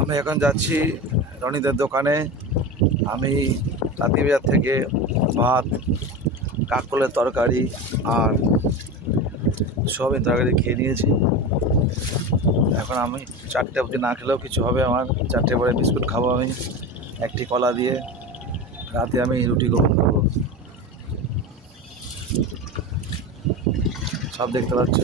আমি এখন যাচ্ছি রনিদের দোকানে। আমি তাঁতিবাজার থেকে ভাত, কাকলের তরকারি আর সয়াবিন তরকারি খেয়ে নিয়েছি। এখন আমি 4টে অবধি না খেলেও কিছু হবে আমার। 4টে পরে বিস্কুট খাবো আমি, একটি কলা দিয়ে। রাতে আমি রুটি গ্রহণ করবো। সব দেখতে পাচ্ছ।